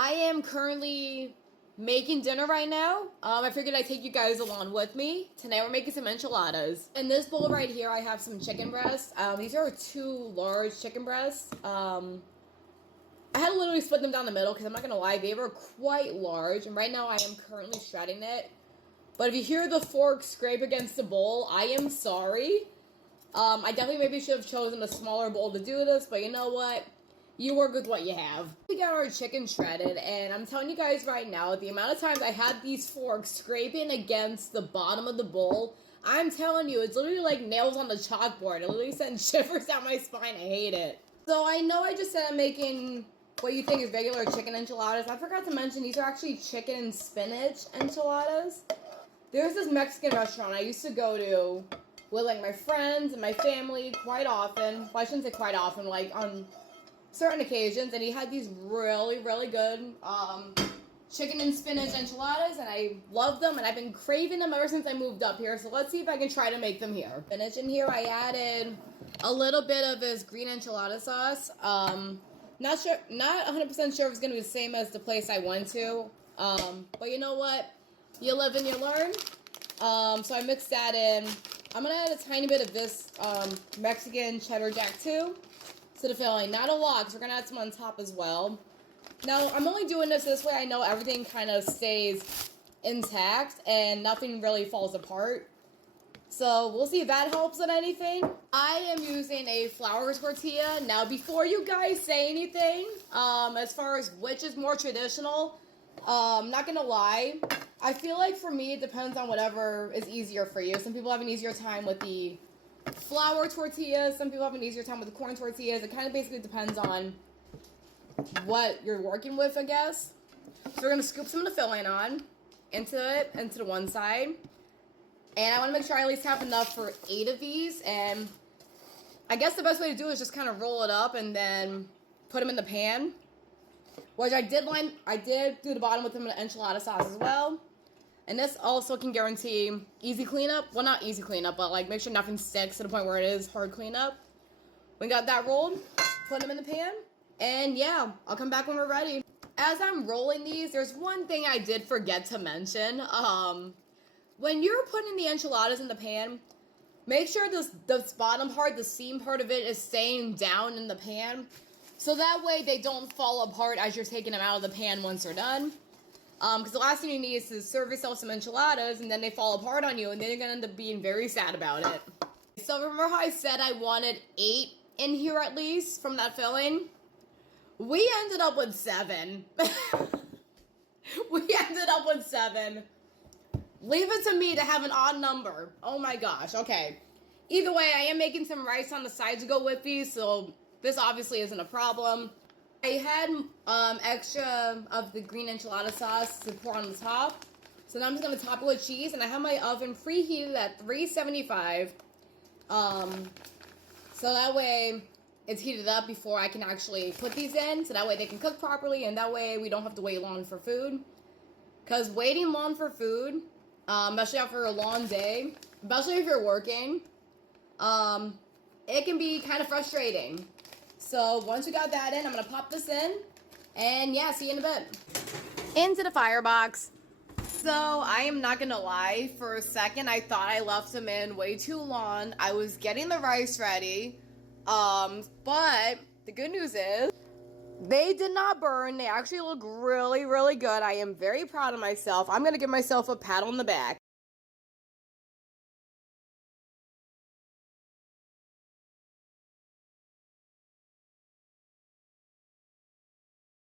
I am currently making dinner right now. I figured I'd take you guys along with me. Tonight we're making some enchiladas. In this bowl right here, I have some chicken breasts. These are 2 large chicken breasts. I had to literally split them down the middle because I'm not going to lie, they were quite large. And right now I am currently shredding it. But if you hear the fork scrape against the bowl, I am sorry. I definitely maybe should have chosen a smaller bowl to do this, but you know what? You work with what you have. We got our chicken shredded, and I'm telling you guys right now, the amount of times I had these forks scraping against the bottom of the bowl, I'm telling you, it's literally like nails on the chalkboard. It literally sends shivers down my spine. I hate it. So I know I just said I'm making what you think is regular chicken enchiladas. I forgot to mention these are actually chicken and spinach enchiladas. There's this Mexican restaurant I used to go to with like my friends and my family quite often. Well, I shouldn't say quite often, like on certain occasions, and he had these really, really good chicken and spinach enchiladas, and I love them, and I've been craving them ever since I moved up here, so let's see if I can try to make them here. Spinach in here, I added a little bit of this green enchilada sauce. Not 100% sure if it's going to be the same as the place I went to, but you know what? You live and you learn. So I mixed that in. I'm going to add a tiny bit of this Mexican cheddar jack too to the filling. Not a lot, because we're going to add some on top as well. Now, I'm only doing this way I know everything kind of stays intact and nothing really falls apart. So, we'll see if that helps with anything. I am using a flour tortilla. Now, before you guys say anything, as far as which is more traditional, not going to lie, I feel like for me, it depends on whatever is easier for you. Some people have an easier time with the flour tortillas. Some people have an easier time with the corn tortillas. It kind of basically depends on what you're working with, I guess. So we're going to scoop some of the filling on into the one side. And I want to make sure I at least have enough for 8 of these. And I guess the best way to do it is just kind of roll it up and then put them in the pan. Which I did do the bottom with them in enchilada sauce as well. And this also can guarantee easy cleanup. Well, not easy cleanup, but like make sure nothing sticks to the point where it is hard cleanup. We got that rolled. Put them in the pan. And yeah, I'll come back when we're ready. As I'm rolling these, there's one thing I did forget to mention. When you're putting the enchiladas in the pan, make sure this bottom part, the seam part of it, is staying down in the pan. So that way they don't fall apart as you're taking them out of the pan once they're done. Because the last thing you need is to serve yourself some enchiladas and then they fall apart on you and then you're going to end up being very sad about it. So remember how I said I wanted 8 in here at least from that filling? We ended up with 7. We ended up with 7. Leave it to me to have an odd number. Oh my gosh, okay. Either way, I am making some rice on the side to go with these, so this obviously isn't a problem. I had extra of the green enchilada sauce to pour on the top. So now I'm just going to top it with cheese. And I have my oven preheated at 375. So that way it's heated up before I can actually put these in. So that way they can cook properly. And that way we don't have to wait long for food. Because waiting long for food, especially after a long day, especially if you're working, it can be kind of frustrating. So once we got that in, I'm going to pop this in. And yeah, see you in a bit. Into the firebox. So I am not going to lie. For a second, I thought I left them in way too long. I was getting the rice ready. But the good news is they did not burn. They actually look really, really good. I am very proud of myself. I'm going to give myself a pat on the back.